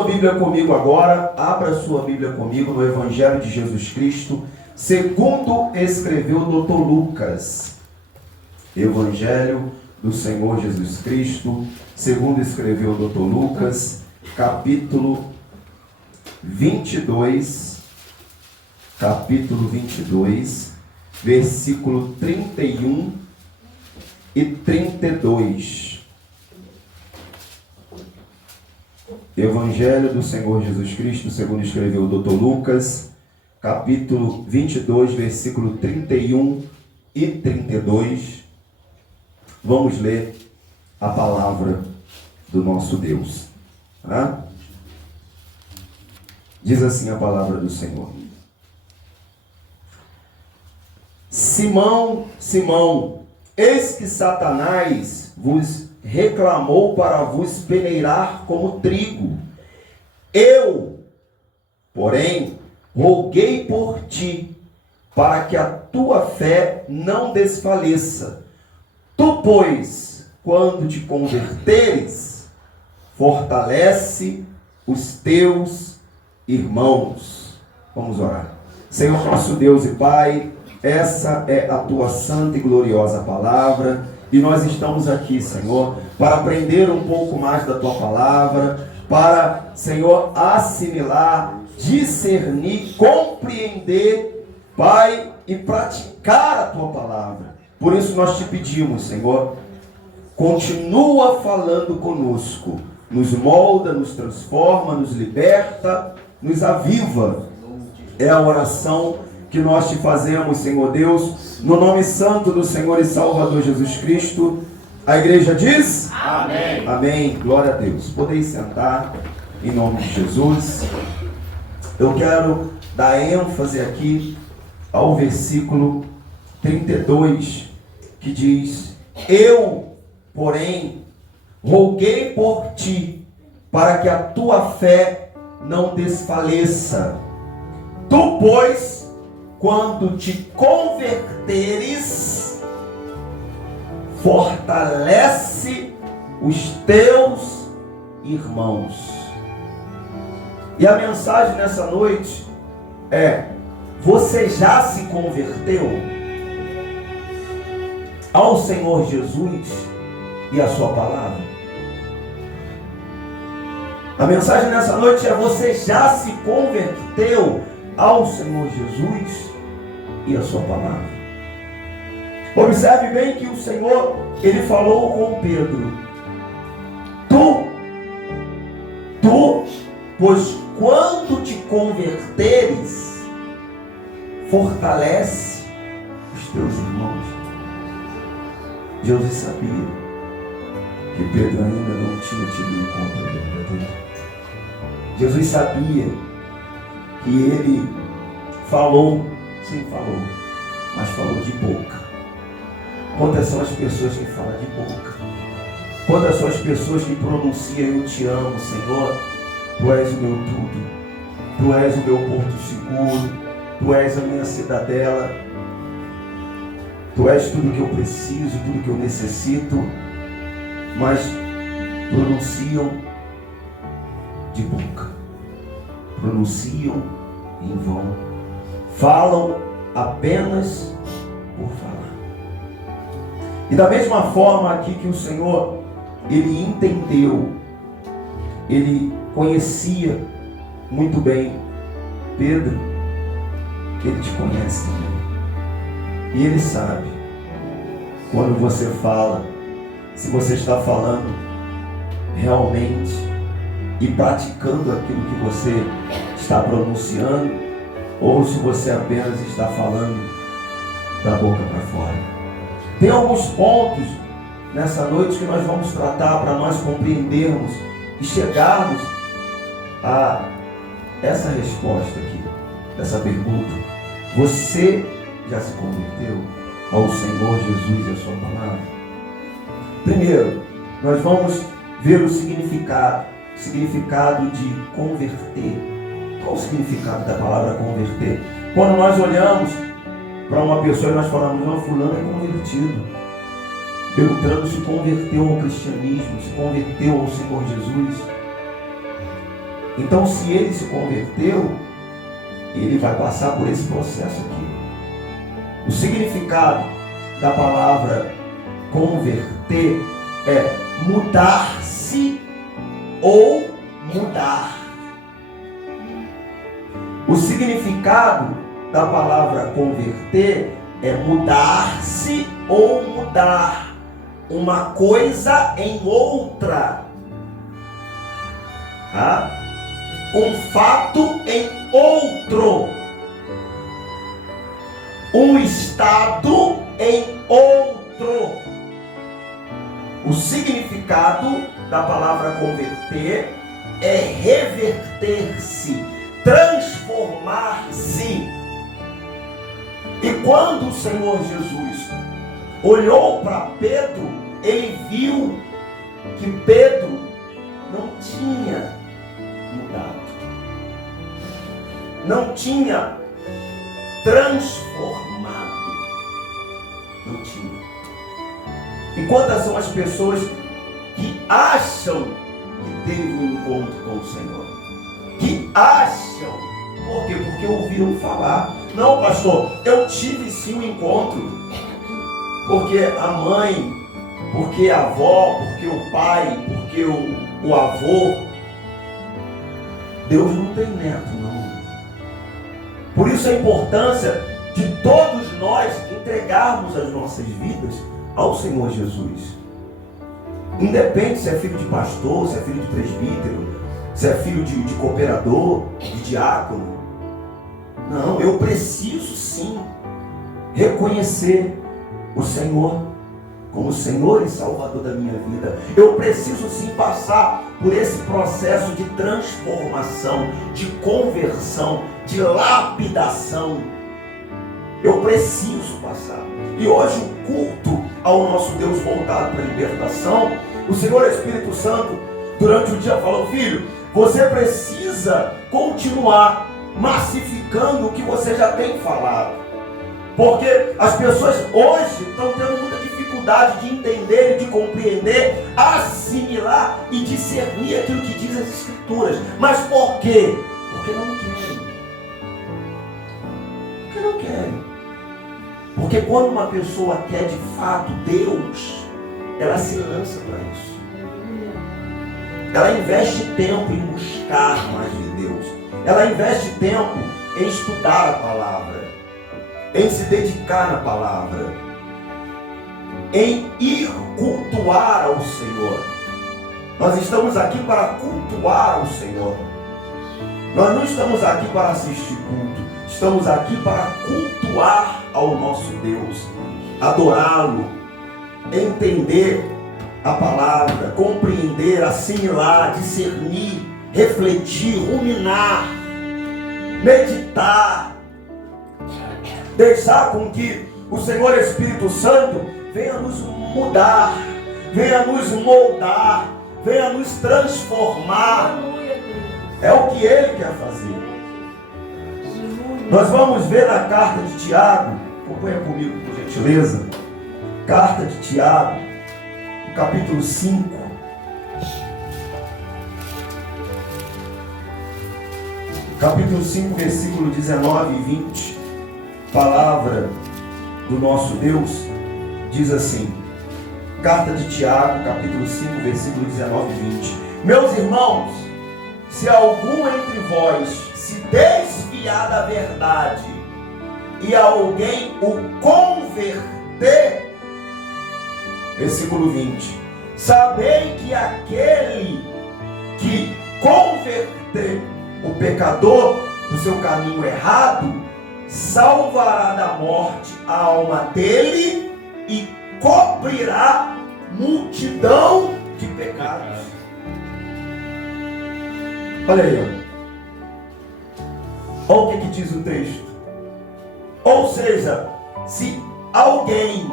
Sua Bíblia comigo agora, abra sua Bíblia comigo no Evangelho de Jesus Cristo, segundo escreveu o Dr. Lucas. Evangelho do Senhor Jesus Cristo, segundo escreveu o Dr. Lucas, capítulo 22, versículo 31 e 32. Evangelho do Senhor Jesus Cristo, segundo escreveu o Dr. Lucas, capítulo 22, versículo 31 e 32. Vamos ler a palavra do nosso Deus. Diz assim a palavra do Senhor: Simão, Simão, eis que Satanás vos reclamou para vos peneirar como trigo. Eu, porém, roguei por ti, para que a tua fé não desfaleça. Tu, pois, quando te converteres, fortalece os teus irmãos. Vamos orar. Senhor nosso Deus e Pai, essa é a tua santa e gloriosa palavra. E nós estamos aqui, Senhor, para aprender um pouco mais da Tua palavra, para, Senhor, assimilar, discernir, compreender, Pai, e praticar a Tua palavra. Por isso nós te pedimos, Senhor, continua falando conosco, nos molda, nos transforma, nos liberta, nos aviva. É a oração que nós te fazemos, Senhor Deus, no nome santo do Senhor e Salvador Jesus Cristo. A igreja diz? Amém. Amém. Glória a Deus. Podeis sentar em nome de Jesus. Eu quero dar ênfase aqui ao versículo 32, que diz: Eu, porém, roguei por ti, para que a tua fé não desfaleça. Tu, pois, quando te converteres, fortalece os teus irmãos. E a mensagem nessa noite é: você já se converteu ao Senhor Jesus e à sua palavra? A mensagem nessa noite é: você já se converteu ao Senhor Jesus e a sua palavra? Observe bem que o Senhor, Ele falou com Pedro: Tu, pois quando te converteres, fortalece os teus irmãos. Jesus sabia que Pedro ainda não tinha tido encontro verdadeiro. Jesus sabia que ele falou, sim, falou, mas falou de boca. Quantas são as pessoas que falam de boca? Quantas são as pessoas que pronunciam: eu te amo, Senhor, tu és o meu tudo, tu és o meu porto seguro, tu és a minha cidadela, tu és tudo que eu preciso, tudo que eu necessito, mas pronunciam de boca, pronunciam em vão, falam apenas por falar. E da mesma forma aqui que o Senhor, Ele entendeu, Ele conhecia muito bem Pedro, Ele te conhece também. E Ele sabe quando você fala, se você está falando realmente e praticando aquilo que você está pronunciando, ou se você apenas está falando da boca para fora. Tem alguns pontos nessa noite que nós vamos tratar para nós compreendermos e chegarmos a essa resposta aqui, dessa pergunta: você já se converteu ao Senhor Jesus e a sua palavra? Primeiro, nós vamos ver o significado de converter. Qual o significado da palavra converter? Quando nós olhamos para uma pessoa e nós falamos: não, fulano é convertido, Beltrano se converteu ao cristianismo, se converteu ao Senhor Jesus. Então, se ele se converteu, ele vai passar por esse processo aqui. O significado da palavra converter é mudar-se ou mudar. O significado da palavra converter é mudar-se ou mudar uma coisa em outra. Tá? Um fato em outro. Um estado em outro. O significado da palavra converter é reverter-se, transformar-se. E quando o Senhor Jesus olhou para Pedro, ele viu que Pedro não tinha mudado, não tinha transformado, não tinha. E quantas são as pessoas que acham que teve um encontro com o Senhor? Que acham, por quê? Porque ouviram falar. Não, pastor, eu tive sim um encontro, porque a mãe, porque a avó, porque o pai, porque o avô. Deus não tem neto, não. Por isso a importância de todos nós entregarmos as nossas vidas ao Senhor Jesus. Independe se é filho de pastor, se é filho de presbítero, se é filho de cooperador, de diácono. Não, eu preciso sim reconhecer o Senhor como Senhor e Salvador da minha vida. Eu preciso sim passar por esse processo de transformação, de conversão, de lapidação. Eu preciso passar. E hoje o culto ao nosso Deus voltado para a libertação, o Senhor Espírito Santo, durante o dia falou: filho, você precisa continuar massificando o que você já tem falado. Porque as pessoas hoje estão tendo muita dificuldade de entender, de compreender, assimilar e discernir aquilo que diz as Escrituras. Mas por quê? Porque não querem. Porque não querem. Porque quando uma pessoa quer de fato Deus, ela se lança para isso. Ela investe tempo em buscar mais de Deus. Ela investe tempo em estudar a palavra, em se dedicar na palavra, em ir cultuar ao Senhor. Nós estamos aqui para cultuar ao Senhor. Nós não estamos aqui para assistir culto. Estamos aqui para cultuar ao nosso Deus, adorá-lo, entender a palavra, compreender, assimilar, discernir, refletir, ruminar, meditar, deixar com que o Senhor Espírito Santo venha nos mudar, venha nos moldar, venha nos transformar. É o que Ele quer fazer. Nós vamos ver na carta de Tiago, acompanha comigo por gentileza, carta de Tiago, no capítulo 5, capítulo 5, versículo 19 e 20, palavra do nosso Deus, diz assim, carta de Tiago, capítulo 5, versículo 19 e 20, meus irmãos, se algum entre vós se desviar da verdade e alguém o converter, versículo 20, sabei que aquele que converter o pecador do seu caminho errado, salvará da morte a alma dele e cobrirá multidão de pecados. Olha aí, olha o que diz o texto. Ou seja, se alguém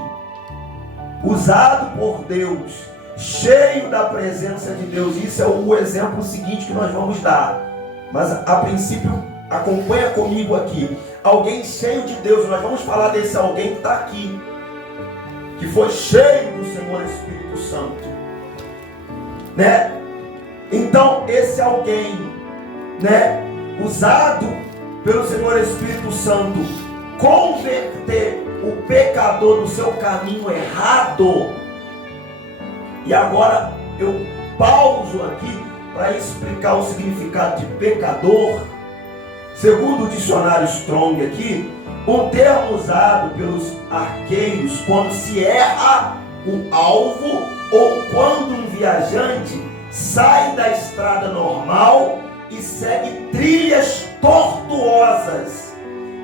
usado por Deus, cheio da presença de Deus, isso é o exemplo seguinte que nós vamos dar, mas a princípio acompanha comigo aqui, alguém cheio de Deus, nós vamos falar desse alguém que está aqui, que foi cheio do Senhor Espírito Santo, né? Então esse alguém né, usado pelo Senhor Espírito Santo, converter o pecador do seu caminho errado. E agora eu pauso aqui para explicar o significado de pecador. Segundo o dicionário Strong aqui, um termo usado pelos arqueiros quando se erra o alvo ou quando um viajante sai da estrada normal e segue trilhas tortuosas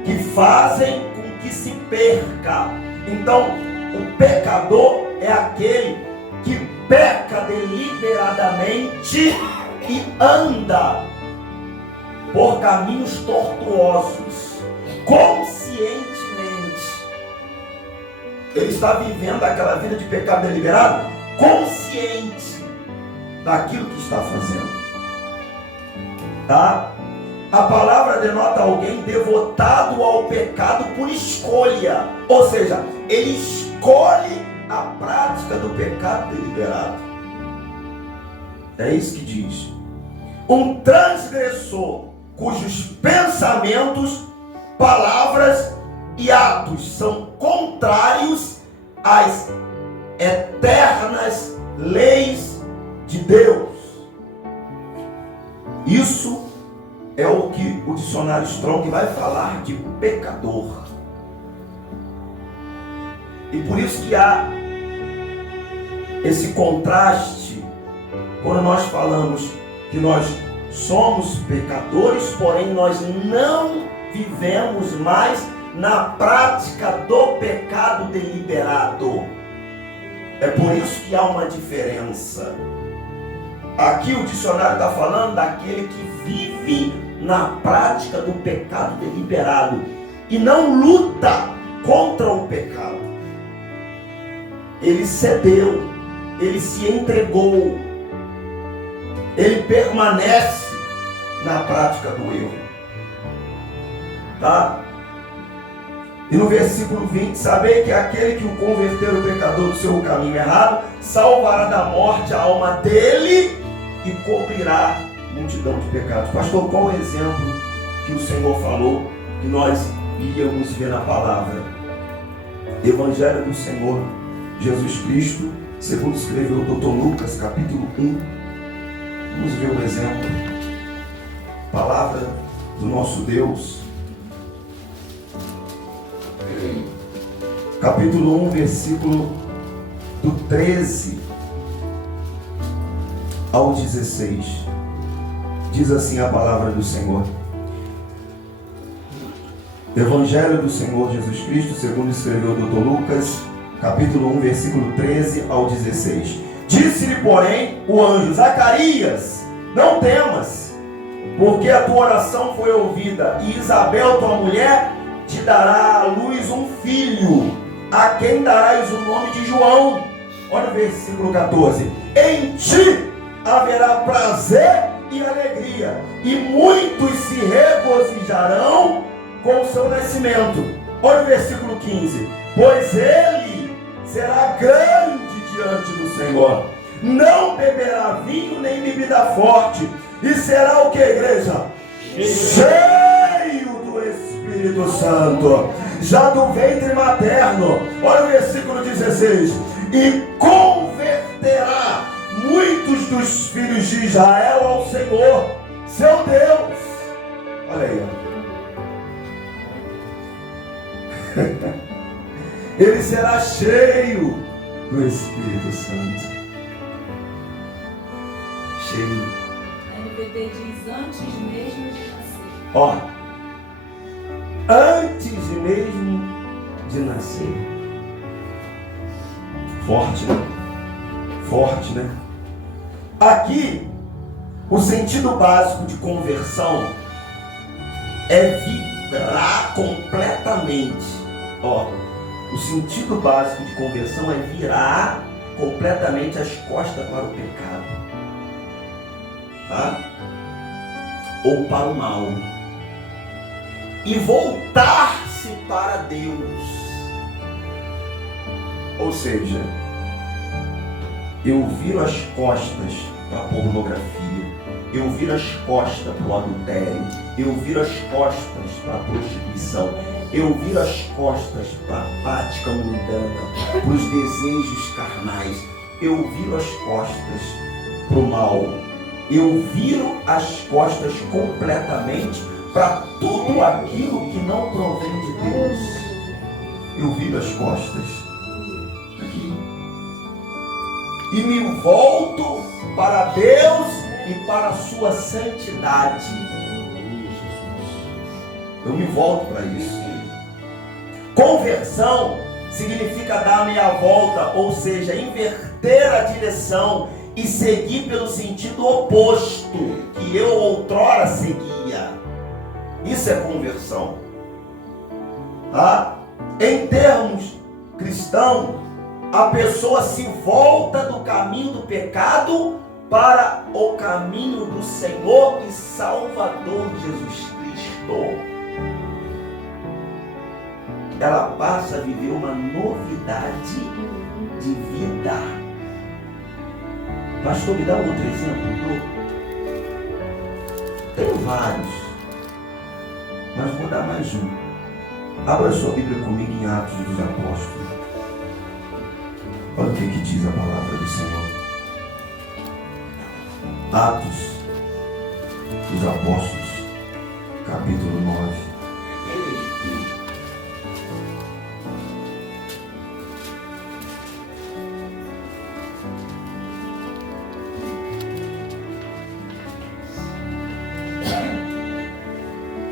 que fazem com que se perca. Então, o pecador é aquele que peca deliberadamente e anda por caminhos tortuosos, conscientemente. Ele está vivendo aquela vida de pecado deliberado, consciente daquilo que está fazendo. Tá? A palavra denota alguém devotado ao pecado por escolha. Ou seja, ele escolhe a prática do pecado deliberado. É isso que diz. Um transgressor cujos pensamentos, palavras e atos são contrários às eternas leis de Deus. Isso é o que o dicionário Strong vai falar de pecador. E por isso que há esse contraste quando nós falamos que nós somos pecadores, porém nós não vivemos mais na prática do pecado deliberado. É por isso que há uma diferença. Aqui o dicionário está falando daquele que vive na prática do pecado deliberado e não luta contra o pecado. Ele cedeu, ele se entregou, ele permanece na prática do erro. Tá? E no versículo 20, sabei que aquele que o converter o pecador do seu caminho errado, salvará da morte a alma dele e cobrirá multidão de pecados. Pastor, qual o exemplo que o Senhor falou que nós íamos ver na palavra? Evangelho do Senhor Jesus Cristo, segundo escreveu o Dr. Lucas, capítulo 1. Vamos ver o exemplo. Palavra do nosso Deus. Capítulo 1, versículo do 13 ao 16. Diz assim a palavra do Senhor. Evangelho do Senhor Jesus Cristo, segundo escreveu o Dr. Lucas, capítulo 1, versículo 13 ao 16. Disse-lhe, porém, o anjo: Zacarias, não temas, porque a tua oração foi ouvida, e Isabel, tua mulher, te dará à luz um filho, a quem darás o nome de João. Olha o versículo 14. Em ti haverá prazer e alegria, e muitos se regozijarão com o seu nascimento. Olha o versículo 15. Pois ele será grande diante do Senhor, não beberá vinho nem bebida forte, e será o que, igreja? Cheio do Espírito Santo, já do ventre materno. Olha o versículo 16. E converterá muitos dos filhos de Israel ao Senhor, seu Deus. Olha aí, ó. Ele será cheio do Espírito Santo. Cheio. A NVT diz antes mesmo de nascer. Ó, antes mesmo de nascer. Forte, né? Forte, né? Aqui, o sentido básico de conversão é virar completamente. Ó, o sentido básico de conversão é virar completamente as costas para o pecado, tá? Ou para o mal, e voltar-se para Deus. Ou seja, eu viro as costas para a pornografia, eu viro as costas para o adultério, eu viro as costas para a prostituição, eu viro as costas para a prática mundana, para os desejos carnais, eu viro as costas para o mal, eu viro as costas completamente para tudo aquilo que não provém de Deus. Eu viro as costas aqui e me volto para Deus e para a sua santidade. Eu me volto para isso. Conversão significa dar meia volta, ou seja, inverter a direção e seguir pelo sentido oposto que eu outrora seguia. Isso é conversão. Tá? Em termos cristãos, a pessoa se volta do caminho do pecado para o caminho do Senhor e Salvador Jesus Cristo. Ela passa a viver uma novidade de vida. Pastor, me dá outro exemplo? Tenho vários, mas vou dar mais um. Abra sua Bíblia comigo em Atos dos Apóstolos. Olha o que diz a palavra do Senhor. Atos dos Apóstolos, capítulo 9.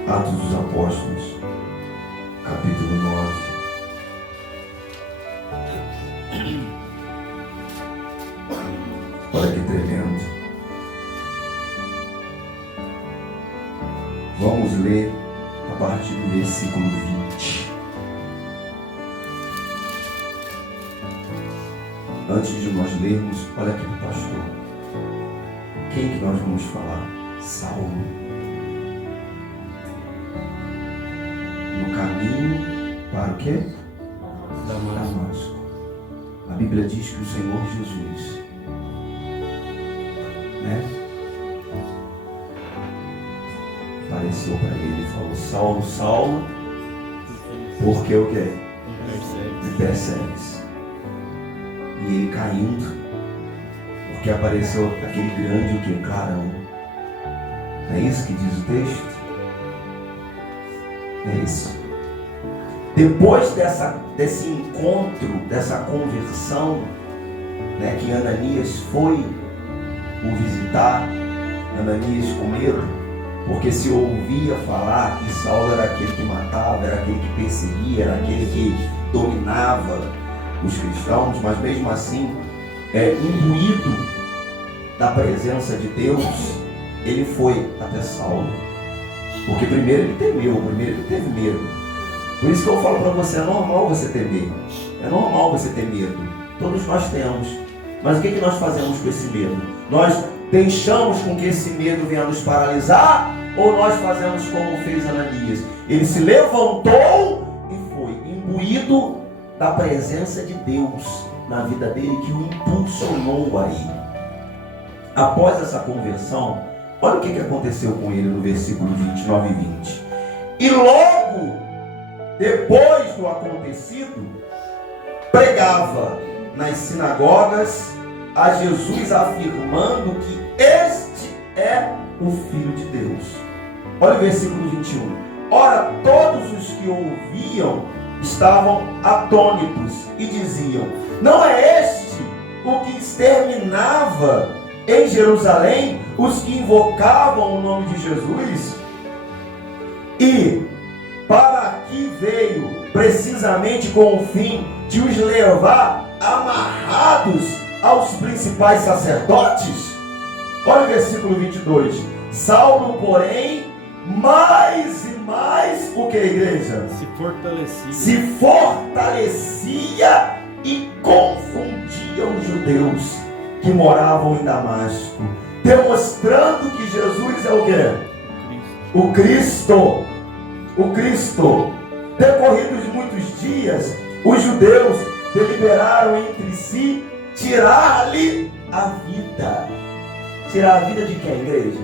Atos dos Apóstolos, capítulo 9. Olha que tremendo. Vamos ler a partir do versículo 20. Antes de nós lermos, olha aqui para o pastor. Quem que nós vamos falar? Saulo. No caminho para o quê? Damasco. A Bíblia diz que o Senhor Jesus, apareceu para ele e falou: Saulo, Saulo, por que o quê? Me persegues. E ele caindo, porque apareceu aquele grande o quê? Clarão. Não é isso que diz o texto? É isso. Depois desse encontro, dessa conversão, que Ananias foi o visitar, Ananias com medo, porque se ouvia falar que Saulo era aquele que matava, era aquele que perseguia, era aquele que dominava os cristãos, mas mesmo assim, imbuído da presença de Deus, ele foi até Saulo. Porque primeiro ele temeu, primeiro ele teve medo. Por isso que eu falo para você, é normal você temer. É normal você ter medo. Todos nós temos. Mas o que nós fazemos com esse medo? Nós deixamos com que esse medo venha nos paralisar, ou nós fazemos como fez Ananias? Ele se levantou e foi imbuído da presença de Deus na vida dele, que o impulsionou aí. Após essa conversão, olha o que aconteceu com ele no versículo 29 e 20. E logo depois do acontecido, pregava nas sinagogas a Jesus, afirmando que este é o Filho de Deus. Olha o versículo 21. Ora, todos os que ouviam estavam atônitos e diziam: não é este o que exterminava em Jerusalém os que invocavam o nome de Jesus? E para aqui veio precisamente com o fim de os levar amarrados aos principais sacerdotes? Olha o versículo 22. Saulo, porém, mais e mais, o que, igreja? Se fortalecia e confundia os judeus que moravam em Damasco, demonstrando que Jesus é o quê? O Cristo. O Cristo. Decorridos muitos dias, os judeus deliberaram entre si tirar-lhe a vida. Tirar a vida de quem, igreja?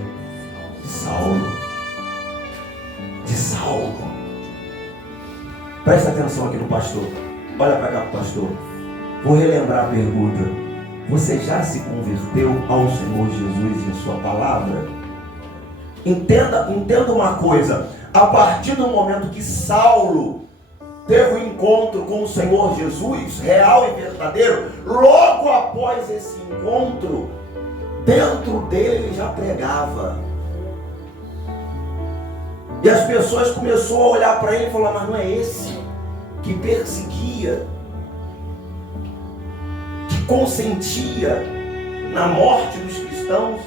De Saulo. Presta atenção aqui no pastor. Olha para cá pro pastor. Vou relembrar a pergunta. Você já se converteu ao Senhor Jesus e a sua palavra? Entenda uma coisa. A partir do momento que Saulo teve um encontro com o Senhor Jesus, real e verdadeiro, logo após esse encontro, dentro dele ele já pregava. E as pessoas começaram a olhar para ele e falar: mas não é esse que perseguia, que consentia na morte dos cristãos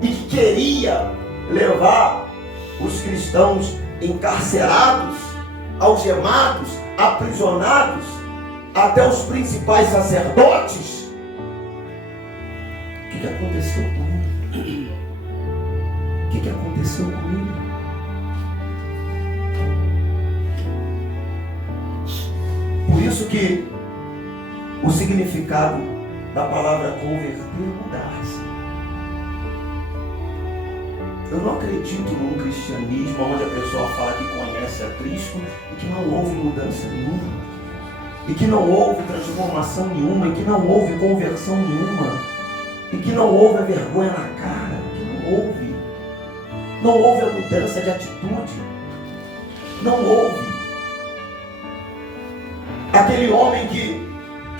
e que queria levar os cristãos encarcerados, algemados, aprisionados, até os principais sacerdotes? O que aconteceu com ele? O que aconteceu com ele? Por isso que o significado da palavra converter é mudar-se. Eu não acredito num cristianismo onde a pessoa fala que conhece a Cristo e que não houve mudança nenhuma, e que não houve transformação nenhuma, e que não houve conversão nenhuma, e que não houve a vergonha na cara, que não houve a mudança de atitude, não houve. Aquele homem que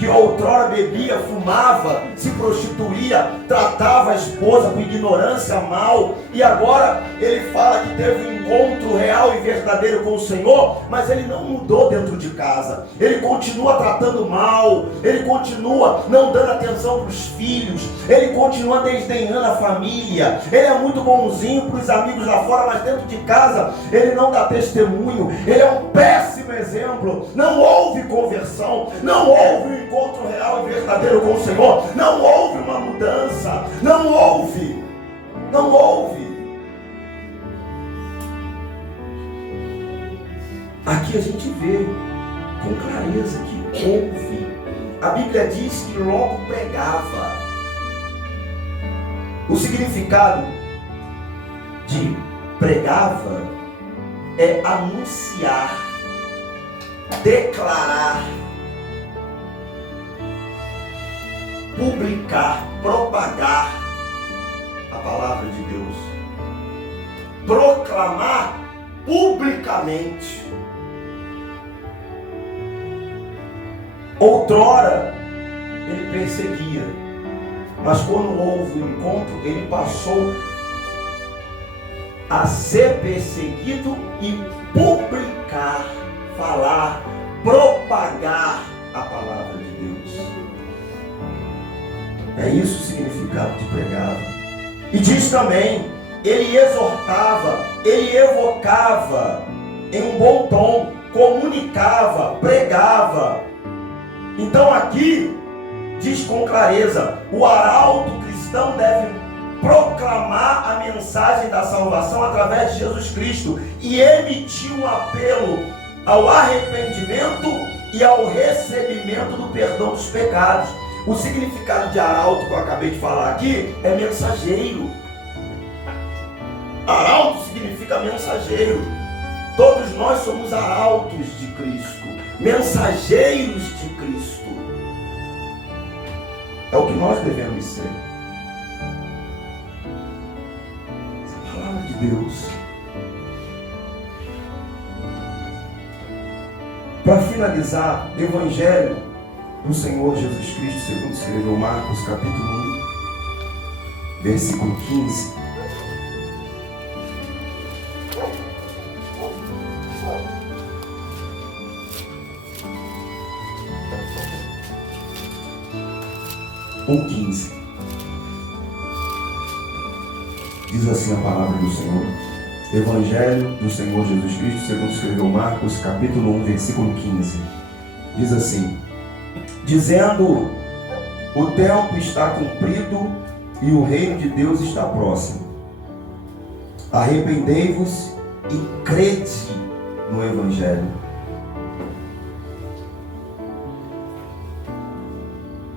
outrora bebia, fumava, se prostituía, tratava a esposa com ignorância, mal, e agora ele fala que teve um encontro real e verdadeiro com o Senhor, mas ele não mudou dentro de casa, ele continua tratando mal, ele continua não dando atenção para os filhos, ele continua desdenhando a família, ele é muito bonzinho para os amigos lá fora, mas dentro de casa ele não dá testemunho, ele é um péssimo exemplo. Não houve conversão, não houve um encontro real e verdadeiro com o Senhor, não houve uma mudança, não houve. Aqui a gente vê com clareza que houve. A Bíblia diz que logo pregava. O significado de pregava é anunciar, declarar, publicar, propagar a palavra de Deus, proclamar publicamente. Outrora ele perseguia, mas quando houve um encontro, ele passou a ser perseguido e publicar, falar, propagar a palavra de Deus. É isso o significado de pregava. E diz também, ele exortava, ele evocava em um bom tom, comunicava, pregava. Então aqui diz com clareza, o arauto cristão deve proclamar a mensagem da salvação através de Jesus Cristo e emitir um apelo ao arrependimento e ao recebimento do perdão dos pecados. O significado de arauto que eu acabei de falar aqui é mensageiro. Arauto significa mensageiro. Todos nós somos arautos de Cristo, mensageiros de Cristo. É o que nós devemos ser. Essa é a palavra de Deus. Para finalizar, o Evangelho do Senhor Jesus Cristo, segundo escreveu Marcos, capítulo 1, versículo 15. Diz assim a palavra do Senhor. Evangelho do Senhor Jesus Cristo, segundo escreveu Marcos, capítulo 1, versículo 15. Diz assim: dizendo, o tempo está cumprido e o reino de Deus está próximo. Arrependei-vos e crede no Evangelho.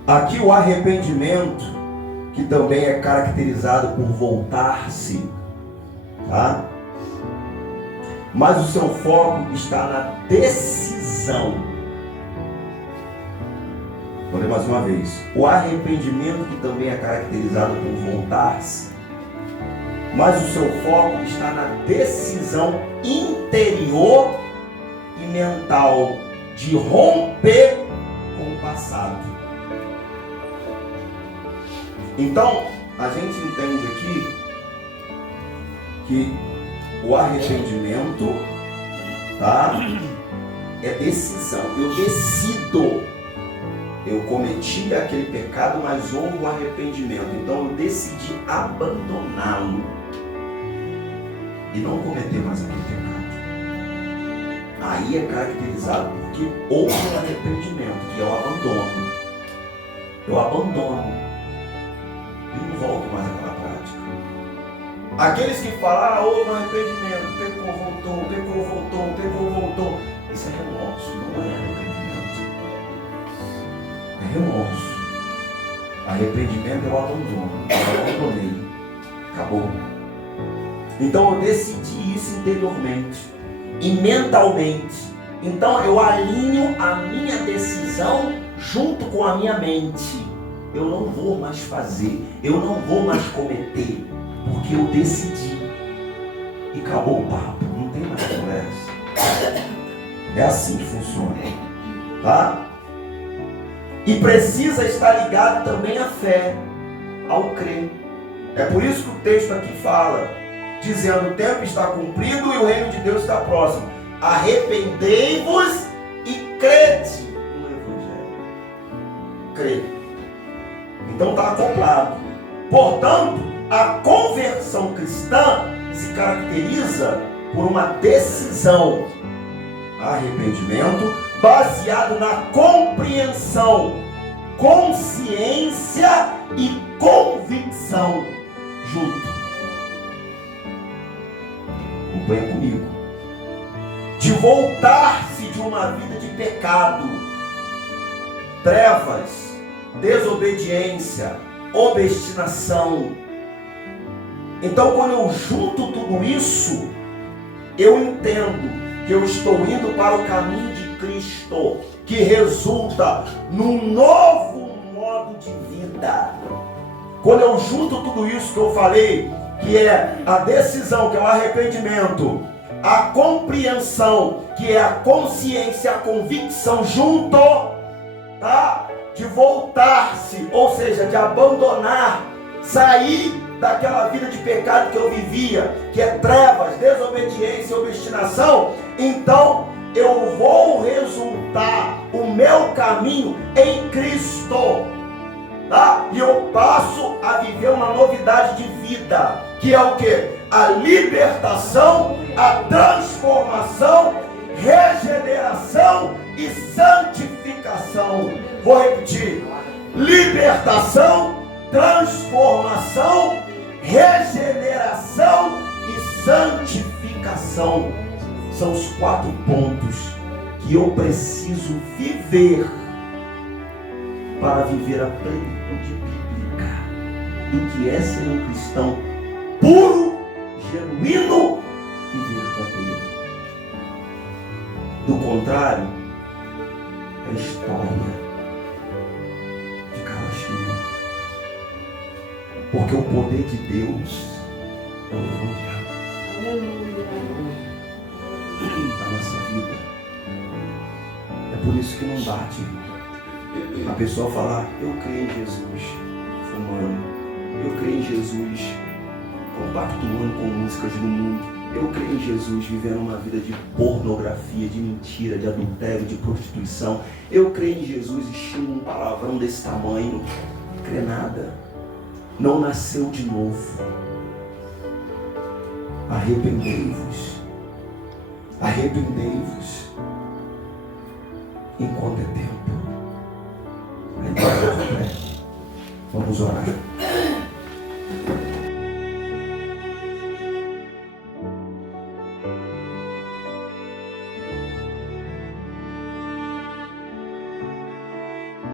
Aqui o arrependimento, que também é caracterizado por voltar-se, Tá? Mas o seu foco está na decisão. Vou ler mais uma vez. O arrependimento, que também é caracterizado por voltar-se, mas o seu foco está na decisão interior e mental de romper com o passado. Então, a gente entende aqui que o arrependimento, tá, é decisão. Eu decido. Eu cometi aquele pecado, mas houve o arrependimento. Então eu decidi abandoná-lo e não cometer mais aquele pecado. Aí é caracterizado porque houve o arrependimento, que é o abandono. Eu abandono e não volto mais àquela prática. Aqueles que falaram, houve um arrependimento, pecou, voltou, pecou, voltou, pecou, voltou. Isso é remorso, não é arrependimento. É remorso. Arrependimento é o abandono. Eu abandonei. Acabou. Então eu decidi isso interiormente e mentalmente. Então eu alinho a minha decisão junto com a minha mente. Eu não vou mais fazer, eu não vou mais cometer, porque eu decidi. E acabou o papo, não tem mais conversa. É assim que funciona, tá? E precisa estar ligado também à fé, ao crer. É por isso que o texto aqui fala, dizendo: o tempo está cumprido e o reino de Deus está próximo. Arrependei-vos e crede no Evangelho. Crê. Então está acoplado. Portanto, a conversão cristã se caracteriza por uma decisão, arrependimento, baseado na compreensão, consciência e convicção junto. Acompanha comigo. De voltar-se de uma vida de pecado, trevas, desobediência, obstinação. Então, quando eu junto tudo isso, eu entendo que eu estou indo para o caminho de Cristo, que resulta num novo modo de vida. Quando eu junto tudo isso que eu falei, que é a decisão, que é o arrependimento, a compreensão, que é a consciência, a convicção junto, tá? De voltar-se, ou seja, de abandonar, sair daquela vida de pecado que eu vivia, que é trevas, desobediência, obstinação. Então eu vou resultar o meu caminho em Cristo, tá? E eu passo a viver uma novidade de vida, que é o que? A libertação, a transformação, regeneração e santificação. Vou repetir: libertação, transformação, regeneração e santificação. São os 4 pontos que eu preciso viver para viver a plenitude bíblica do que é ser um cristão puro, genuíno e verdadeiro. Do contrário, é história de carochinha. Porque o poder de Deus é o Evangelho da nossa vida. É por isso que não bate a pessoa falar: eu creio em Jesus fumando, eu creio em Jesus compactuando com músicas do mundo, eu creio em Jesus vivendo uma vida de pornografia, de mentira, de adultério, de prostituição, eu creio em Jesus enchendo um palavrão desse tamanho. Não crê nada, não nasceu de novo. Arrependei-vos, arrependei-vos enquanto é tempo. Vamos orar.